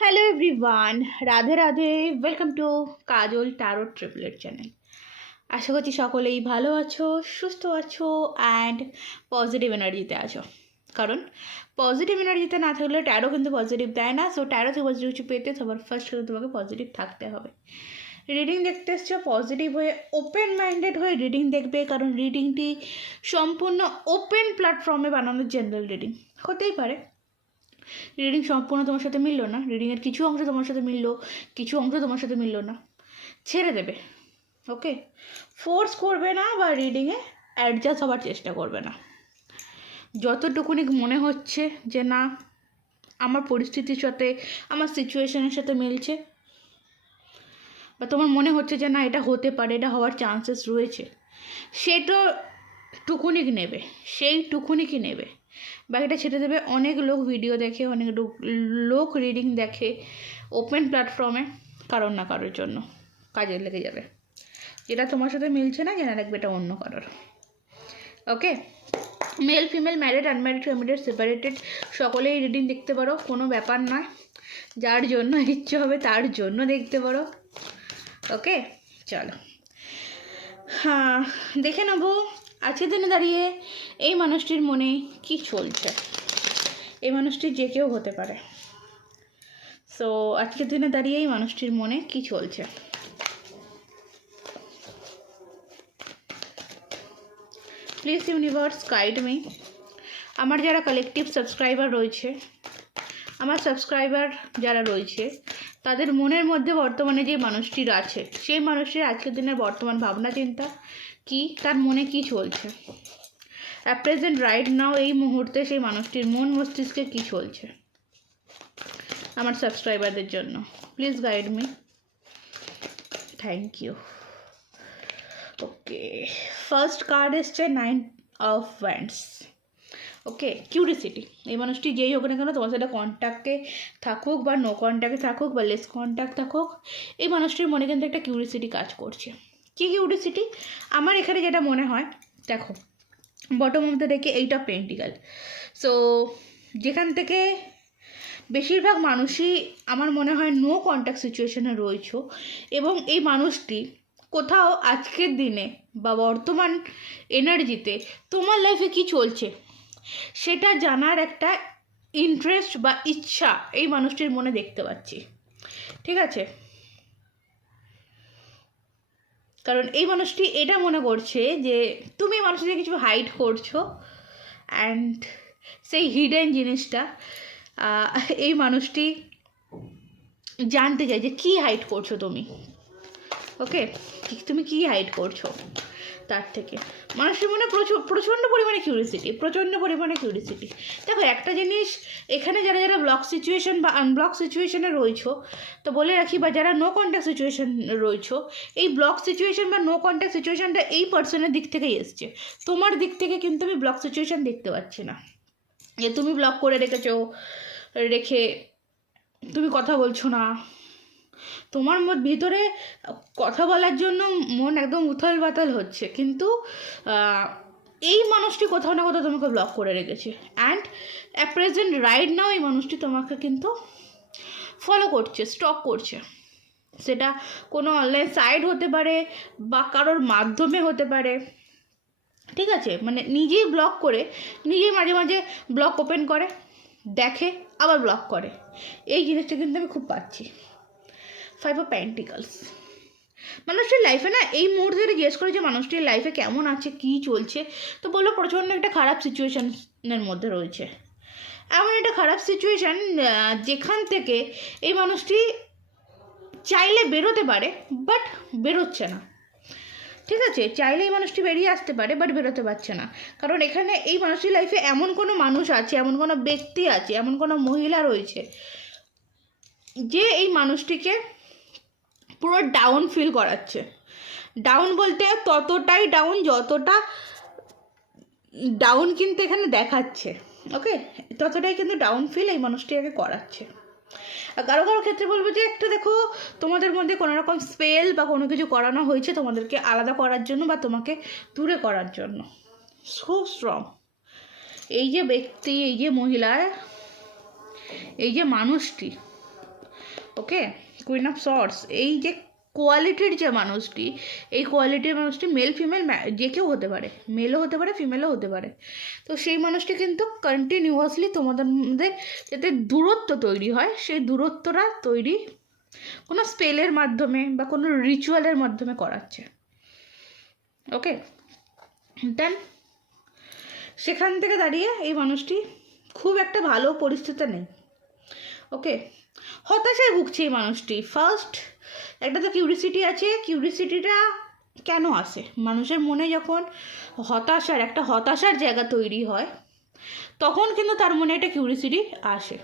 Hello everyone, Radhe Radhe. Welcome to Kajal tarot triplet channel. আশা করছি সকলেই ভালো আছো, সুস্থ আছো অ্যান্ড পজিটিভ এনার্জিতে আছো। কারণ পজিটিভ এনার্জিতে না থাকলে ট্যারো কিন্তু পজিটিভ দেয় না। সো ট্যারো থেকে পজিটিভ কিছু পেতে সবার ফার্স্ট কিন্তু তোমাকে পজিটিভ থাকতে হবে। রিডিং দেখতে এসছো পজিটিভ হয়ে, ওপেন মাইন্ডেড হয়ে রিডিং দেখবে, কারণ রিডিংটি সম্পূর্ণ ওপেন প্ল্যাটফর্মে বানানো জেনারেল রিডিং হতেই পারে রিডিং সম্পূর্ণ তোমার সাথে মিললো না, রিডিংয়ের কিছু অংশ তোমার সাথে মিললো, কিছু অংশ তোমার সাথে মিললো না, ছেড়ে দেবে। ওকে, ফোর্স করবে না বা রিডিংয়ে অ্যাডজাস্ট হওয়ার চেষ্টা করবে না। যতটুকুনি মনে হচ্ছে যে না আমার পরিস্থিতির সাথে, আমার সিচুয়েশনের সাথে মিলছে, বা তোমার মনে হচ্ছে যে না এটা হতে পারে, এটা হওয়ার চান্সেস রয়েছে, সেটা টুকুনিক নেবে, সেই টুকুনিকই নেবে। বাকিটা ছেড়ে দেবে। অনেক লোক ভিডিও দেখে, অনেক লোক রিডিং দেখে ওপেন প্ল্যাটফর্মে, কারোর না কারোর জন্য কাজে লেগে যাবে। যেটা তোমার সাথে মিলছে না, জেনে রাখবে এটা অন্য কারোর। ওকে, মেল ফিমেল, ম্যারিড আনম্যারিড, ফ্যামিলির, সেপারেটেড, সকলেই রিডিং দেখতে পারো, কোনো ব্যাপার নয়। যার জন্য ইচ্ছে হবে তার জন্য দেখতে পারো। ওকে, চলো হ্যাঁ দেখে নেবো আজকের দিনে দাঁড়িয়ে এই মানুষটির মনে কি চলছে। এই মানুষটি যে কেউ হতে পারে। সো আজকের দিনে দাঁড়িয়ে এই মানুষটির মনে কি চলছে। Please universe guide me. আমার যারা কালেকটিভ সাবস্ক্রাইবার রয়েছে, আমার সাবস্ক্রাইবার যারা রয়েছে, তাদের মনের মধ্যে বর্তমানে যে মানুষটির আছে, সেই মানুষটির আজকের দিনের বর্তমান ভাবনা চিন্তা কি, তার মনে কি চলছে, অ্যাট প্রেজেন্ট রাইট নাও, এই মুহূর্তে সেই মানুষটির মন মস্তিষ্কে কি চলছে আমার সাবস্ক্রাইবারদের জন্য। Please guide me, thank you. Okay, first card এসছে 9 অফ ওয়ান্ডস। Okay, curiosity. এই মানুষটি যেই হোক না কেন, তোমার সাথে কন্ট্যাক্টে থাকুক বা নো কন্ট্যাক্টে থাকুক বা লেস কন্ট্যাক্ট থাকুক, এই মানুষটির মনে কিন্তু একটা কিউরিসিটি কাজ করছে। কী কিউরিসিটি? আমার এখানে যেটা মনে হয়, দেখো বটম অফ দ্য ডেকে 8 অফ পেন্টিকাল। সো যেখান থেকে বেশিরভাগ মানুষই আমার মনে হয় নো কন্ট্যাক্ট সিচুয়েশনে রয়েছে, এবং এই মানুষটি কোথাও আজকের দিনে বা বর্তমান এনার্জিতে তোমার লাইফে কি চলছে সেটা জানার একটা ইন্টারেস্ট বা ইচ্ছা এই মানুষটির মনে দেখতে পাচ্ছি। ঠিক আছে, কারণ এই মানুষটি এটা মনে করছে যে তুমি মানুষটিকে কিছু হাইড করছো, অ্যান্ড সেই হিডেন জিনিসটা এই মানুষটি জানতে চায় যে কী হাইড করছো তুমি। ওকে, তুমি কী হাইড করছো তার থেকে মানুষের মনে প্রচণ্ড পরিমাণে কিউরিসিটি, প্রচণ্ড পরিমাণে কিউরিসিটি। দেখো একটা জিনিস, এখানে যারা যারা ব্লক সিচুয়েশন বা আনব্লক সিচুয়েশনে রয়েছো, তো বলে রাখি, বা যারা নো কন্ট্যাক্ট সিচুয়েশন রয়েছো, এই ব্লক সিচুয়েশন বা নো কন্ট্যাক্ট সিচুয়েশনটা এই পার্সনের দিক থেকেই এসছে। তোমার দিক থেকে কিন্তু আমি ব্লক সিচুয়েশন দেখতে পাচ্ছি না, যে তুমি ব্লক করে রেখে তুমি কথা বলছো না, তোমার ভিতরে কথা বলার জন্য মন একদম উথাল পাতাল হচ্ছে, কিন্তু এই মানুষটি কোথাও না কোথাও তোমাকে ব্লক করে রেখেছে। And at present right now এই মানুষটি তোমাকে কিন্তু ফলো করছে, স্টক করছে। সেটা কোনো অনলাইন সাইট হতে পারে বা কারোর মাধ্যমে হতে পারে। ঠিক আছে, মানে নিজেই ব্লক করে, নিজেই মাঝে মাঝে ব্লক ওপেন করে, দেখে, আবার ব্লক করে। এই জিনিসটা কিন্তু আমি খুব পাচ্ছি। 5 অফ পেন্টিকলস। মানুষটির লাইফে না এই মুহূর্তে জিজ্ঞেস করে যে মানুষটির লাইফে কেমন আছে, কী চলছে, তো বললো প্রচণ্ড একটা খারাপ সিচুয়েশনের মধ্যে রয়েছে। এমন একটা খারাপ সিচুয়েশান যেখান থেকে এই মানুষটি চাইলে বেরোতে পারে, বাট বেরোচ্ছে না। ঠিক আছে, চাইলে এই মানুষটি বেরিয়ে আসতে পারে, বাট বেরোতে পারছে না। কারণ এখানে এই মানুষটির লাইফে এমন কোনো মানুষ আছে, এমন কোনো ব্যক্তি আছে, এমন কোনো মহিলা রয়েছে যে এই মানুষটিকে পুরো ডাউন ফিল করাচ্ছে। ডাউন বলতে ততটাই ডাউন যতটা ডাউন কিন্তু এখানে দেখাচ্ছে। ওকে, ততটাই কিন্তু ডাউন ফিল এই মানুষটিকে করাচ্ছে। কারো কারো ক্ষেত্রে বলবো যে একটা দেখো, তোমাদের মধ্যে কোনো রকম স্পেল বা কোনো কিছু করানো হয়েছে তোমাদেরকে আলাদা করার জন্য বা তোমাকে দূরে করার জন্য। খুব স্ট্রং এই যে ব্যক্তি, এই যে মহিলা, এই যে মানুষটি, ওকে, কুইন অফ সর্টস, এই যে কোয়ালিটির যে মানুষটি, এই কোয়ালিটির মানুষটি মেল ফিমেল যে কেউ হতে পারে, মেলও হতে পারে ফিমেলও হতে পারে। তো সেই মানুষটি কিন্তু কন্টিনিউয়াসলি তোমাদের মধ্যে যাতে দূরত্ব তৈরি হয়, সেই দূরত্বটা তৈরি কোনো স্পেলের মাধ্যমে বা কোনো রিচুয়ালের মাধ্যমে করাচ্ছে। ওকে, দেন সেখান থেকে দাঁড়িয়ে এই মানুষটি খুব একটা ভালো পরিস্থিতি নেই। ওকে, হতাশায় ভুগছে এই মানুষটি। ফার্স্ট একটা তো কিউরিসিটি আছে, কিউরিসিটিটা কেন আসে মানুষের মনে? যখন হতাশার জায়গা তৈরি হয় তখন কিন্তু তার মনে একটা কিউরিসিটি আসে।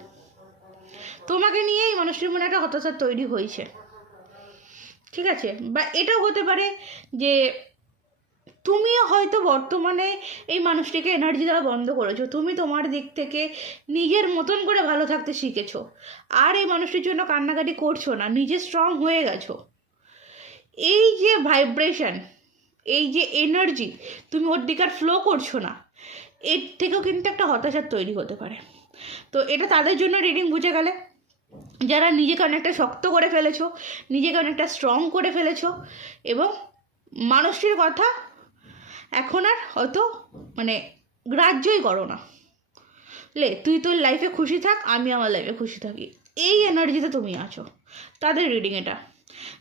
তোমাকে নিয়ে এই মানুষটির মনে একটা হতাশা তৈরি হয়েছে, ঠিক আছে? বা এটাও হতে পারে যে তুমিও হয়তো বর্তমানে এই মানুষটিকে এনার্জি দেওয়া বন্ধ করেছো, তুমি তোমার দিক থেকে নিজের মতন করে ভালো থাকতে শিখেছো, আর এই মানুষটির জন্য কান্নাকাটি করছো না, নিজে স্ট্রং হয়ে গেছো। এই যে ভাইব্রেশন, এই যে এনার্জি তুমি ওর দিকে আর ফ্লো করছো না, এর থেকেও কিন্তু একটা হতাশার তৈরি হতে পারে। তো এটা তাদের জন্য রিডিং বুঝে গেলে যারা নিজেকে অনেকটা শক্ত করে ফেলেছো, নিজেকে অনেকটা স্ট্রং করে ফেলেছো, এবং মানুষটির কথা এখন আর হয়তো মানে গ্রাহ্যই করো না। তুই তোর লাইফে খুশি থাক, আমি আমার লাইফে খুশি থাকি, এই এনার্জিতে তুমি আছো। তাদের রিডিং এটা।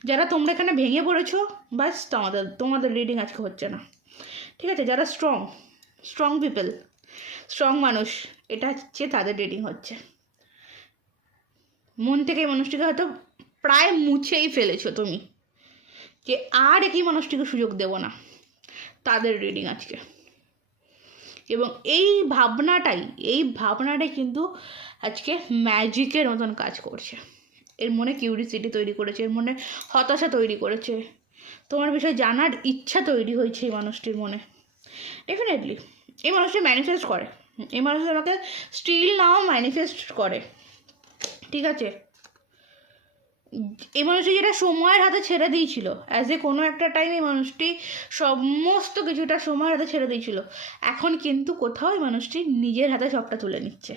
যারা তোমরা এখানে ভেঙে পড়েছো, বাস তোমাদের রিডিং আজকে হচ্ছে না, ঠিক আছে? যারা স্ট্রং পিপল, স্ট্রং মানুষ, এটা হচ্ছে তাদের রিডিং হচ্ছে। মন থেকে এই মানুষটিকে হয়তো প্রায় মুছেই ফেলেছো তুমি, যে আর একই মানুষটিকে সুযোগ দেব না, তাদের রিডিং আজকে। এবং এই ভাবনাটাই কিন্তু আজকে ম্যাজিকের মতন কাজ করছে। এর মনে কিউরিসিটি তৈরি করেছে, এর মনে হতাশা তৈরি করেছে, তোমার বিষয়ে জানার ইচ্ছা তৈরি হয়েছে এই মানুষটির মনে। ডেফিনেটলি এই মানুষটি ম্যানিফেস্ট করে, এই মানুষ আমাকে স্টিল নাও ম্যানিফেস্ট করে, ঠিক আছে? এই মানুষটি যেটা সময়ের হাতে ছেড়ে দিয়েছিল, অ্যাজ এ কোনো একটা টাইম এই মানুষটি সমস্ত কিছুটা সময়ের হাতে ছেড়ে দিয়েছিল, এখন কিন্তু কোথাও এই মানুষটি নিজের হাতে সবটা তুলে নিচ্ছে।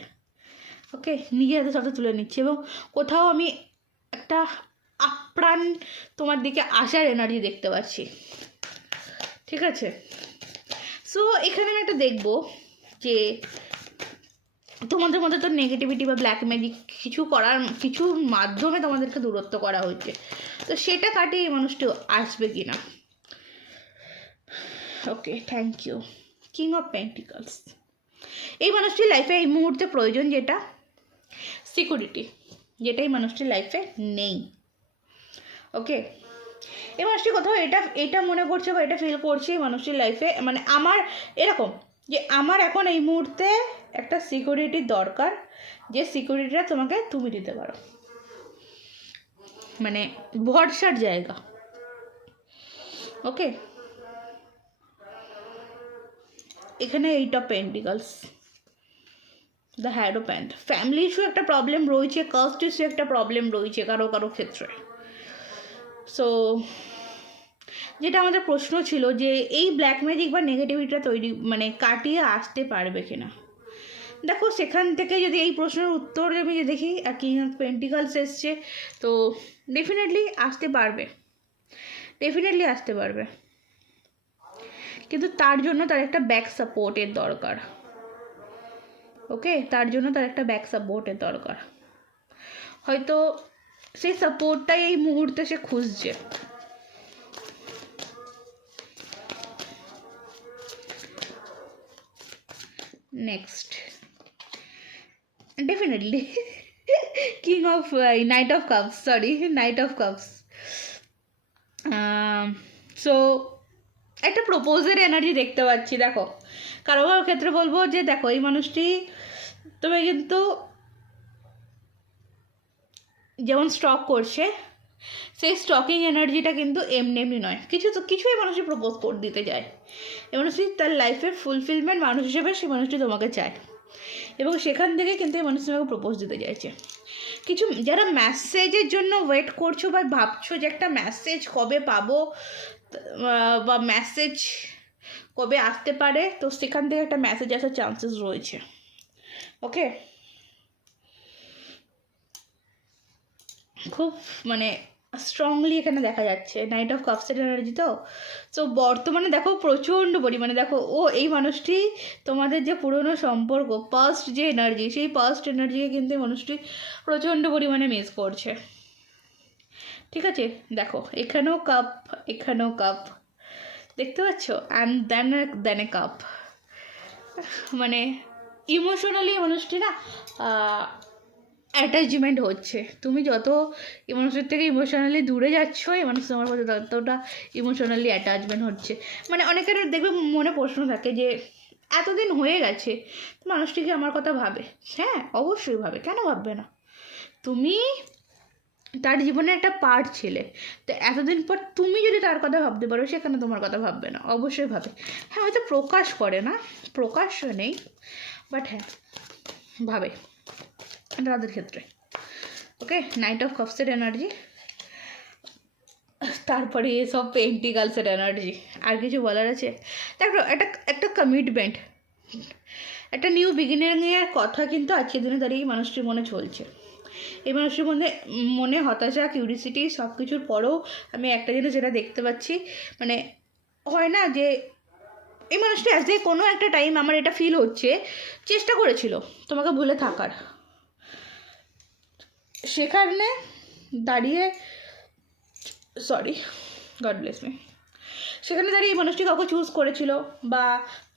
ওকে, নিজের হাতে সবটা তুলে নিচ্ছে, এবং কোথাও আমি একটা আপ্রাণ তোমার দিকে আসার এনার্জি দেখতে পাচ্ছি, ঠিক আছে? সো এখানে আমি একটা দেখবো যে তোমাদের মধ্যে তো নেগেটিভিটি বা ব্ল্যাক ম্যাজিক কিছুর মাধ্যমে তোমাদেরকে দূরত্ব করা হয়েছে, তো সেটা কাটিয়ে এই মানুষটি আসবে কি না। Okay, thank you. King of pentacles, এই মানুষটির লাইফে এই মুহূর্তে প্রয়োজন যেটা সিকিউরিটি, যেটা এই মানুষটির লাইফে নেই। ওকে, এই মানুষটি কোথাও এটা মনে করছে বা এটা ফিল করছে এই মানুষটির লাইফে, মানে আমার এরকম যে আমার এখন এই মুহূর্তে একটা সিকিউরিটির দরকার, যে সিকিউরিটিটা তুমি দিতে পারো, মানে ভরসার জায়গা। ওকে, এখানে 8 of pentacles, the hierophant, family issue একটা প্রবলেম রয়েছে, কাস্ট ইস্যু একটা প্রবলেম রয়েছে কারো ক্ষেত্রে। সো যেটা আমাদের প্রশ্ন ছিল যে এই ব্ল্যাক ম্যাজিক বা নেগেটিভিটিটা কাটিয়ে আসতে পারবে কিনা। দেখো, সেখান থেকে যদি এই প্রশ্নের উত্তর আমি দেখি আর কিং অফ পেন্টিকলস এসছে, তো ডেফিনেটলি আসতে পারবে, কিন্তু তার জন্য তার একটা ব্যাক সাপোর্টের দরকার। ওকে, তার জন্য তার একটা ব্যাক সাপোর্টের দরকার, হয়তো সেই সাপোর্টটাই এই মুহূর্তে সে খুঁজছে। Next, definitely king of night of cups. So একটা প্রপোজের এনার্জি দেখতে পাচ্ছি। দেখো, কারো ক্ষেত্রে বলবো যে দেখো এই মানুষটি তবে কিন্তু যেমন স্টক করছে, সেই স্টকিং এনার্জিটা কিন্তু এমনি নয়, কিছুই মানুষই প্রপোজ করে দিতে যায়। এই মানুষটি তার লাইফের ফুলফিলমেন্ট মানুষ হিসেবে সেই মানুষটি তোমাকে চায়, এবং সেখান থেকে কিন্তু এই মানুষ তোমাকে প্রপোজ দিতে চাইছে। কিছু যারা মেসেজের জন্য ওয়েট করছো বা ভাবছো যে একটা মেসেজ কবে পাবো বা মেসেজ কবে আসতে পারে, তো সেখান থেকে একটা মেসেজ আসার চান্সেস রয়েছে। ওকে, খুব মানে স্ট্রংলি এখানে দেখা যাচ্ছে নাইট অফ কাপসের এনার্জি। তো বর্তমানে দেখো প্রচণ্ড পরিমাণে দেখো এই মানুষটি তোমাদের যে পুরনো সম্পর্ক, পাস্ট যে এনার্জি, সেই পাস্ট এনার্জিকে কিন্তু এই মানুষটি প্রচণ্ড পরিমাণে মিস করছে। ঠিক আছে, দেখো এখানেও কাপ, এখানেও কাপ, দেখতে পাচ্ছ, অ্যান্ড দেন এ কাপ। মানে ইমোশনালি মানুষটি না অ্যাটাচমেন্ট হচ্ছে। তুমি যত এই মানুষের থেকে ইমোশনালি দূরে যাচ্ছ, এই মানুষ তোমার কাছে ততটা ইমোশনালি অ্যাটাচমেন্ট হচ্ছে। মানে অনেকের দেখবে মনে প্রশ্ন থাকে যে এতদিন হয়ে গেছে, মানুষটি কি আমার কথা ভাবে? হ্যাঁ, অবশ্যই ভাবে, কেন ভাববে না? তুমি তার জীবনের একটা পার্ট ছিলে, তো এতদিন পর তুমি যদি তার কথা ভাবতে পারো, সেখানে তোমার কথা ভাববে না? অবশ্যই ভাবে। হ্যাঁ, হয়তো প্রকাশ করে না, প্রকাশ্য নেই, বাট হ্যাঁ ভাবে, এটা তাদের ক্ষেত্রে। ওকে, নাইট অফ কাপসের এনার্জি, তারপরে এসব পেন্টিকালসের এনার্জি। আর কিছু বলার আছে? দেখো একটা কমিটমেন্ট, একটা নিউ বিগিনিংয়ের কথা কিন্তু আজকের দিনে দাঁড়িয়ে মানুষটির মনে চলছে। এই মানুষটির মনে হতাশা, কিউরিসিটি সব কিছুর পরেও আমি একটা জিনিস যেটা দেখতে পাচ্ছি, মানে হয় না যে এই মানুষটি আজ থেকে কোনো একটা টাইম আমার এটা ফিল হচ্ছে চেষ্টা করেছিল তোমাকে ভুলে থাকার, সেখানে দাঁড়িয়ে সরি গড ব্লেস মি, সেখানে দাঁড়িয়ে এই মানুষটি কাউকে চুজ করেছিল, বা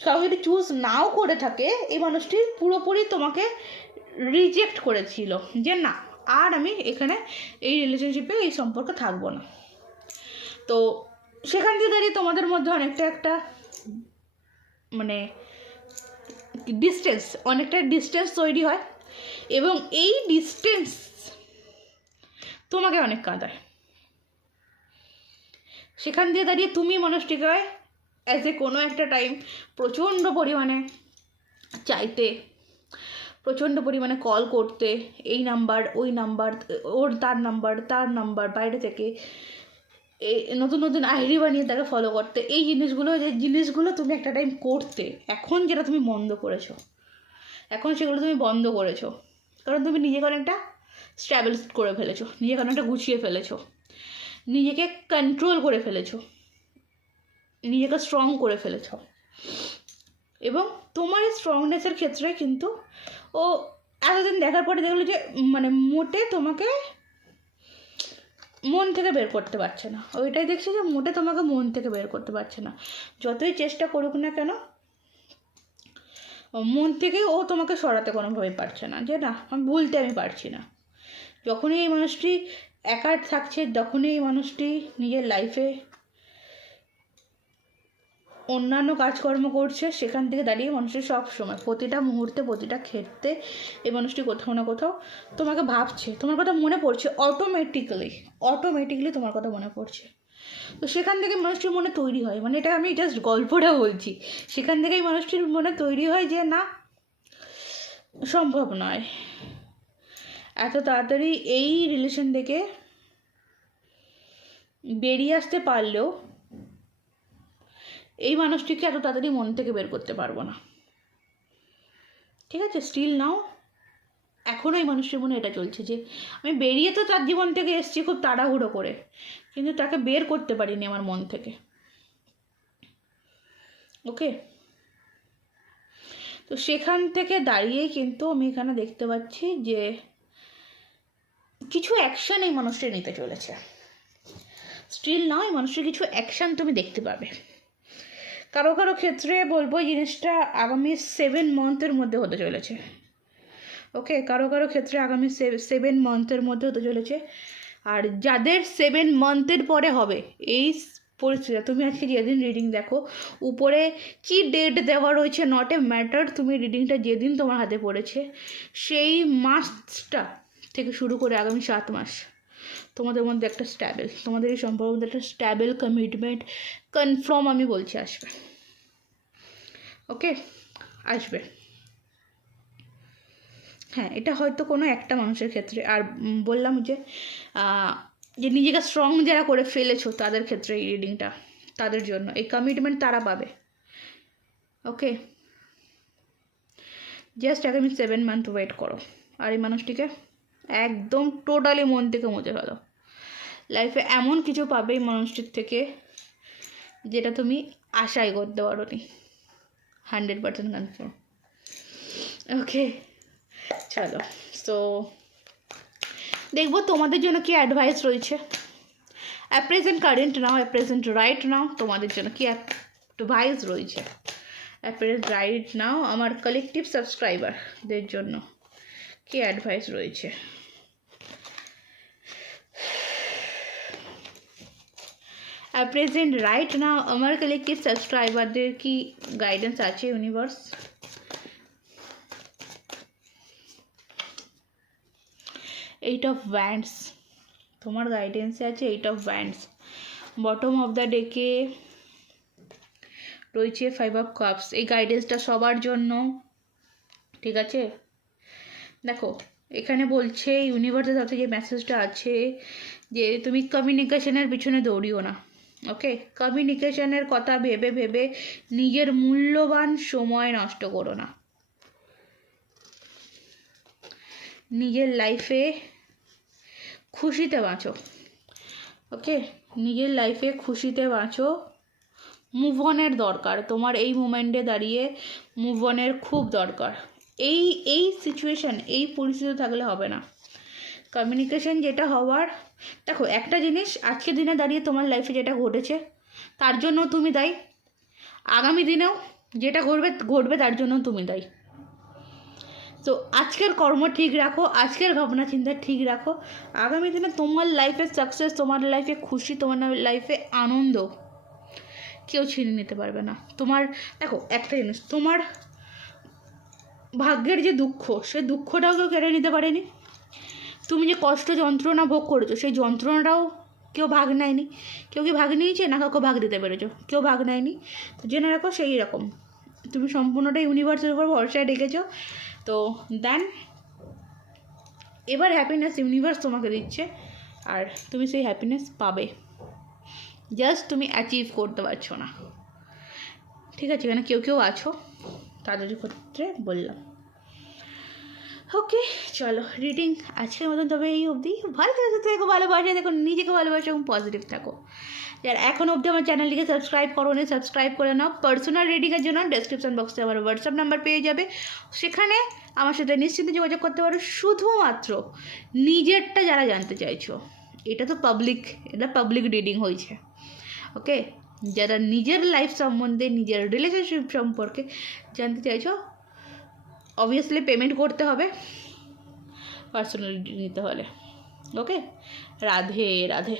কাউকে যদি চুজ নাও করে থাকে, এই মানুষটি পুরোপুরি তোমাকে রিজেক্ট করেছিল যে না, আর আমি এখানে এই রিলেশনশিপে এই সম্পর্কে থাকবো না। তো সেখান থেকে দাঁড়িয়ে তোমাদের মধ্যে অনেকটা একটা মানে অনেকটা ডিস্টেন্স তৈরি হয়, এবং এই ডিস্টেন্স তোমাকে অনেক কাঁদায়। সেখান দিয়ে দাঁড়িয়ে তুমি মানুষটিকে অ্যাজ এ কোনো একটা টাইম প্রচণ্ড পরিমাণে চাইতে, প্রচণ্ড পরিমাণে কল করতে, এই নাম্বার ওই নাম্বার, তার নাম্বার বাইরে থেকে এই নতুন নতুন আইডি বানিয়ে তাকে ফলো করতে, এই জিনিসগুলো তুমি একটা টাইম করতে, এখন যেটা তুমি বন্ধ করেছো, এখন সেগুলো তুমি বন্ধ করেছো, কারণ তুমি নিজেকে অনেকটা স্ট্যাবল করে ফেলেছো, নিজেকে অনেকটা গুছিয়ে ফেলেছো, নিজেকে কন্ট্রোল করে ফেলেছো, নিজেকে স্ট্রং করে ফেলেছ। এবং তোমার এই স্ট্রংনেসের ক্ষেত্রে কিন্তু ও এতদিন দেখার পরে দেখলো যে মানে মোটে তোমাকে মন থেকে বের করতে পারছে না। ওইটাই দেখছি যে মোটে তোমাকে মন থেকে বের করতে পারছে না, যতই চেষ্টা করুক না কেন, মন থেকে ও তোমাকে সরাতে কোনোভাবেই পারছে না, যে না ভুলতে আমি পারছি না। যখনই এই মানুষটি একা থাকছে, যখনই এই মানুষটি নিজের লাইফে অন্যান্য কাজকর্ম করছে, সেখান থেকে দাঁড়িয়ে মানুষের সব সময় প্রতিটা মুহূর্তে, প্রতিটা ক্ষেত্রে এই মানুষটি কোথাও না কোথাও তোমাকে ভাবছে, তোমার কথা মনে পড়ছে, অটোমেটিকলি তোমার কথা মনে পড়ছে। তো সেখান থেকে মানুষটির মনে তৈরি হয়, মানে এটা আমি জাস্ট গল্পটা বলছি, সেখান থেকেই মানুষটির মনে তৈরি হয় যে না, সম্ভব নয় এত তাড়াতাড়ি এই রিলেশন থেকে বেরিয়ে আসতে পারলেও এই মানুষটিকে এত তাড়াতাড়ি মন থেকে বের করতে পারবো না। ঠিক আছে, স্টিল নাও এখনও এই মানুষটির মনে এটা চলছে যে আমি বেরিয়ে তো তার জীবন থেকে এসেছি খুব তাড়াহুড়ো করে, কিন্তু তাকে বের করতে পারিনি আমার মন থেকে। ওকে, তো সেখান থেকে দাঁড়িয়েই কিন্তু আমি এখানে দেখতে পাচ্ছি যে কিছু অ্যাকশান এই মানুষটি নিতে চলেছে। স্টিল নাও এই মানুষটির কিছু অ্যাকশান তুমি দেখতে পাবে। কারো কারো ক্ষেত্রে বলবো জিনিসটা আগামী 7 মান্থের মধ্যে হতে চলেছে। ওকে, কারো কারো ক্ষেত্রে আগামী 7 মান্থের মধ্যে হতে চলেছে। আর যাদের 7 মান্থের পরে হবে এই পরিস্থিতি, তুমি আজকে যেদিন রিডিং দেখো উপরে কি ডেট দেওয়া রয়েছে, নট এ ম্যাটার, তুমি রিডিংটা যেদিন তোমার হাতে পড়েছে সেই মাসটা থেকে শুরু করে আগামী 7 মাস তোমাদের মধ্যে একটা স্ট্যাবল, তোমাদের এই সম্পর্কের মধ্যে একটা স্ট্যাবল কমিটমেন্ট কনফার্ম আমি বলছি আসবে। ওকে, আসবে। হ্যাঁ, এটা হয়তো কোনো একটা মানুষের ক্ষেত্রে, আর বললাম যে নিজেকে স্ট্রং যারা করে ফেলেছো তাদের ক্ষেত্রে এই রিডিংটা, তাদের জন্য এই কমিটমেন্ট তারা পাবে। ওকে, জাস্ট আগামী 7 মান্থ ওয়েট করো, আর এই মানুষটিকে একদম টোটালি মন থেকে মুছে ফেলো। লাইফে এমন কিছু পাবে এই মানুষটির থেকে যেটা তুমি আশাই করতে পারো নি। 100% কনফার্ম। ওকে, চলো। সো দেখবো তোমাদের জন্য কি অ্যাডভাইস রয়েছে। At present current now, at present right now তোমাদের জন্য কি অ্যাডভাইস রয়েছে। অ্যাট প্রেজেন্ট রাইট নাও আমার কালেকটিভ সাবস্ক্রাইবারদের জন্য কি অ্যাডভাইস রয়েছে। অ্যাট প্রেজেন্ট রাইট নাও আমার কালেকটিভ সাবস্ক্রাইবারদের কি গাইডেন্স আছে ইউনিভার্স। এইট অফ ওয়ান্ডস তোমার গাইডেন্সে আছে। Eight of wands bottom of the ডেকে রয়েছে 5 অফ কাপস। এই গাইডেন্সটা সবার জন্য, ঠিক আছে। দেখো এখানে বলছে ইউনিভার্সের সাথে যে মেসেজটা আছে যে তুমি কমিউনিকেশনের পিছনে দৌড়িও না। ওকে, কমিউনিকেশনের কথা ভেবে ভেবে নিজের মূল্যবান সময় নষ্ট করো না। নিজের লাইফে খুশিতে বাঁচো। ওকে, নিজের লাইফে খুশিতে বাঁচো। মুভ অনের দরকার তোমার এই মোমেন্টে দাঁড়িয়ে, মুভ অনের খুব দরকার। এই সিচুয়েশান, এই পরিস্থিতি থাকলে হবে না। কমিউনিকেশন যেটা হওয়ার, দেখো একটা জিনিস আজকের দিনে দাঁড়িয়ে তোমার লাইফে যেটা ঘটেছে তার জন্য তুমি দায়ী, আগামী দিনেও যেটা ঘটবে তার জন্য তুমি দায়ী। তো আজকের কর্ম ঠিক রাখো, আজকের ভাবনা চিন্তা ঠিক রাখো, আগামী দিনে তোমার লাইফে সাকসেস, তোমার লাইফে খুশি, তোমার লাইফে আনন্দ কেউ ছিনে নিতে পারবে না। তোমার দেখো একটা জিনিস, তোমার ভাগ্যের যে দুঃখ, সেই দুঃখটাও কেউ কেড়ে নিতে পারেনি। তুমি যে কষ্ট যন্ত্রণা ভোগ করেছো সেই যন্ত্রণাটাও কেউ ভাগ নেয়নি। কেউ কি ভাগ নিয়েছে? না, কাউকে ভাগ দিতে পেরেছো, কেউ ভাগ নেয়নি। তো জেনে রাখো সেই রকম তুমি সম্পূর্ণটা ইউনিভার্সের উপর ভরসায় রেখেছো। তো দেন এবার হ্যাপিনেস ইউনিভার্স তোমাকে দিচ্ছে আর তুমি সেই হ্যাপিনেস পাবে, জাস্ট তুমি অ্যাচিভ করতে পারছো না। ঠিক আছে, এখানে কেউ আছো তাদের ক্ষেত্রে বললাম। ওকে চলো, রিডিং আজকের মতন তবে এই অবধি। ভালো থেকো, ভালোবাসে দেখো, নিজেকে ভালোবাসো এবং পজিটিভ থাকো। যারা এখন অবধি আমার চ্যানেলটিকে সাবস্ক্রাইব করো নি, সাবস্ক্রাইব করে নাও। পার্সোনাল রিডিংয়ের জন্য ডেসক্রিপশন বক্সে আমার হোয়াটসঅ্যাপ নাম্বার পেয়ে যাবে, সেখানে আমার সাথে নিশ্চিন্তে যোগাযোগ করতে পারো। শুধুমাত্র নিজেরটা যারা জানতে চাইছো, এটা তো পাবলিক, এটা পাবলিক রিডিং হয়েছে। ওকে, যারা নিজের লাইফ সম্বন্ধে, নিজের রিলেশনশিপ সম্পর্কে জানতে চাইছো, অবভিয়াসলি পেমেন্ট করতে হবে পার্সোনাল নিতে হলে। ওকে, রাধে রাধে।